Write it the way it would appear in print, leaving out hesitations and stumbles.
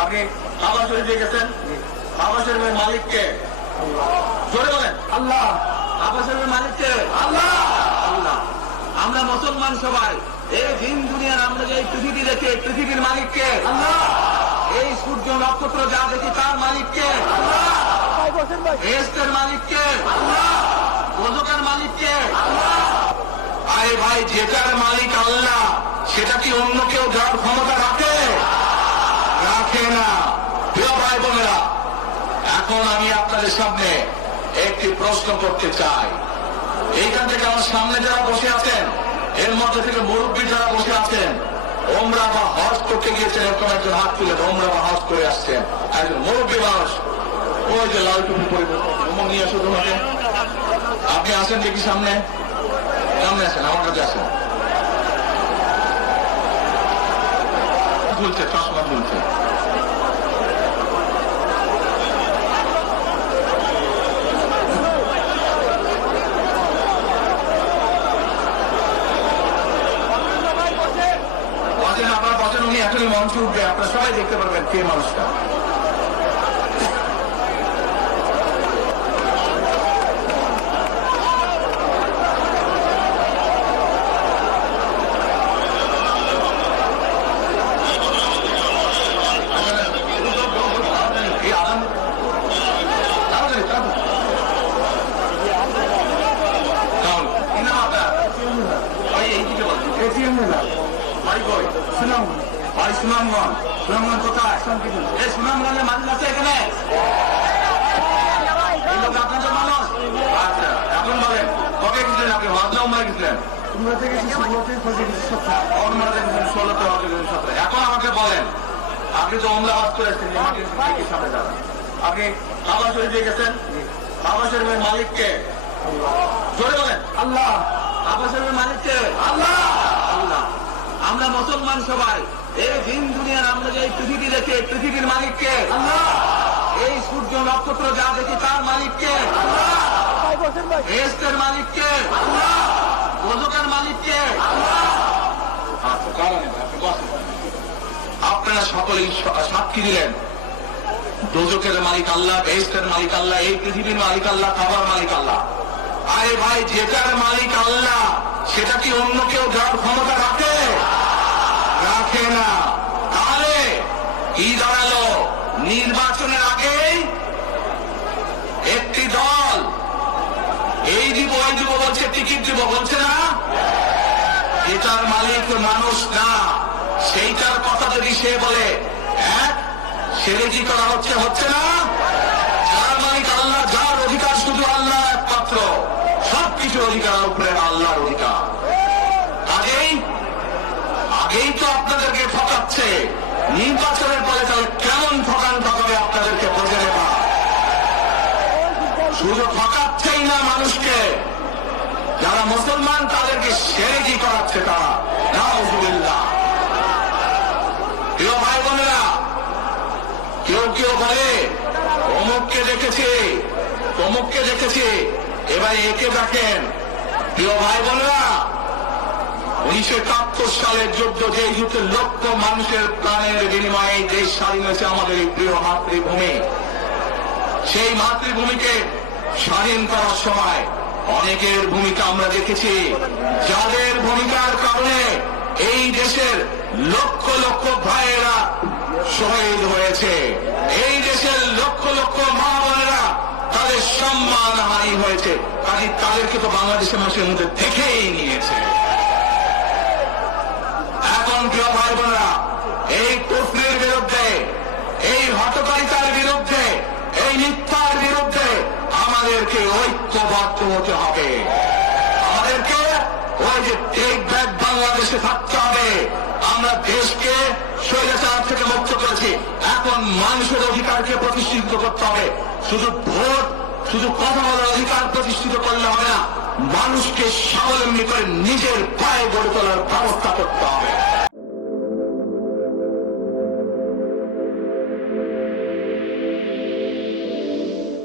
আপনি কাবা শরীফে গেছেন, কাবা শরীফের মালিককে জোরে বলেন আল্লাহ। কাবা শরীফের মালিককে আল্লাহ। আল্লাহ। আমরা মুসলমান সবাই এই দিন দুনিয়ার আমরা যে পৃথিবী দেখি, পৃথিবীর মালিককে আল্লাহ। এই সূর্য নক্ষত্র যা দেখি তার মালিককে আল্লাহ। এর মালিককে আল্লাহ। রোজকের মালিককে আল্লাহ। আরে ভাই, যেটার মালিক আল্লাহ সেটা কি অন্য কেউ যার ক্ষমতা রাখে? রাখে না। প্রিয় ভাই বোনেরা, এখন আমি আপনাদের সামনে একটি প্রশ্ন করতে চাই। এইখান থেকে আমার সামনে যারা বসে আছেন, এর মধ্যে থেকে মুরব্বী যারা বসে আছেন, ওমরা বা হজ করতে গিয়েছেন, এরকম একজন হাত তুলে ওমরা বা হজ করে আসছেন, একজন মুরব্বী মানুষ, ওই যে লাল টুপি পরে নিয়ে আসো তোমাকে। আপনি আসেন দেখি সামনে, সামনে আসেন, আমার কাছে আসেন। ঝুলছে, চশমা ঝুলছে। আপনার বচন উনি এখনই মঞ্চে উঠবে, আপনারা সবাই দেখতে পারবেন কে মানুষটা। সুনামগঞ্জ কোথায়? এই সুনামগঞ্জের মানুষ আছে এখানে? আপনাদের মানুষ? আচ্ছা, এখন বলেন কবে গেছিলেন আপনি? হজনা উমরা গেছিলেন? এখন আমাকে বলেন, আপনি তো উমরা হজ করে এসেছেন, সামনে যাবেন, আপনি কাবা শরীফে গেছেন, কাবা শরীফের মালিককে জোরে বলেন আল্লাহ। কাবা শরীফের মালিককে আল্লাহ। আল্লাহ। আমরা মুসলমান সবাই এই দিন দুনিয়ার আমরা যে পৃথিবী দেখি, পৃথিবীর মালিককে আল্লাহ। এই সূর্য নক্ষত্র যা দেখি তার মালিককে আল্লাহ। এর মালিককে আল্লাহ। রোজকের মালিককে আল্লাহ। আপনারা সকলেই সাক্ষী দিলেন, দোজকের মালিক আল্লাহ, বেহেশতের মালিক আল্লাহ, এই পৃথিবীর মালিক আল্লাহ, কাবার মালিক আল্লাহ। আরে ভাই, যেটার মালিক আল্লাহ সেটা কি অন্য কেউ যার ক্ষমতা রাখে? রাখে না। তাহলে কি দাঁড়ালো? নির্বাচনের আগে একটি দল এই দিব ওই দিব বলছে, টিকিট দিব বলছে না? এটার মালিক মানুষ না, সেইটার কথা যদি সে বলে, এক সেরে কি করা হচ্ছে? হচ্ছে না? যার মালিক আল্লাহ, যার অধিকার শুধু আল্লাহ একমাত্র, সবকিছু অধিকার উপরে আল্লাহর অধিকার। আগেই তো আপনাদেরকে ঠকাচ্ছে, নির্বাচনের পরে তাহলে কেমন ঠকান ঠকাবে আপনাদেরকে বোঝে নেবা। শুধু ঠকাচ্ছেই না মানুষকে, যারা মুসলমান তাদেরকে শিরকি করাচ্ছে তারা। নাউযুবিল্লাহ। প্রিয় ভাই বোনেরা, কেউ কেউ বলে অমুককে দেখেছি, তমুককে দেখেছি, এবার একে দেখেন। প্রিয় ভাই বোনেরা, 1971 সালের যুদ্ধ, যে যুদ্ধে লক্ষ মানুষের প্রাণের বিনিময়ে দেশ স্বাধীন হয়েছে, আমাদের এই প্রিয় মাতৃভূমি, সেই মাতৃভূমিকে স্বাধীন করার সময় অনেকের ভূমিকা আমরা দেখেছি, যাদের ভূমিকার কারণে এই দেশের লক্ষ লক্ষ ভাইয়েরা শহীদ হয়েছে, এই দেশের লক্ষ লক্ষ মা বোনেরা তাদের সম্মান হানি হয়েছে। তাদেরকে তো বাংলাদেশের মানুষের মধ্যে দেখেই নিয়েছে। এখন প্রিয় ভাই বোনেরা, এই কুফরির বিরুদ্ধে, এই হঠকারিতার বিরুদ্ধে, এই মিথ্যার বিরুদ্ধে আমাদেরকে ঐক্যবদ্ধ হতে হবে। আমাদেরকে ওই যে টেক ব্যাক বাংলাদেশে থাকতে হবে। আমরা দেশকে স্বৈরাচার থেকে মুক্ত করেছি, এখন মানুষের অধিকারকে প্রতিষ্ঠিত করতে হবে। শুধু ভোট, শুধু কথা বলার অধিকার প্রতিষ্ঠিত করলে হবে না, মানুষকে স্বাবলম্বী করে নিজের পায়ে গড়ে তোলার ব্যবস্থা করতে হবে।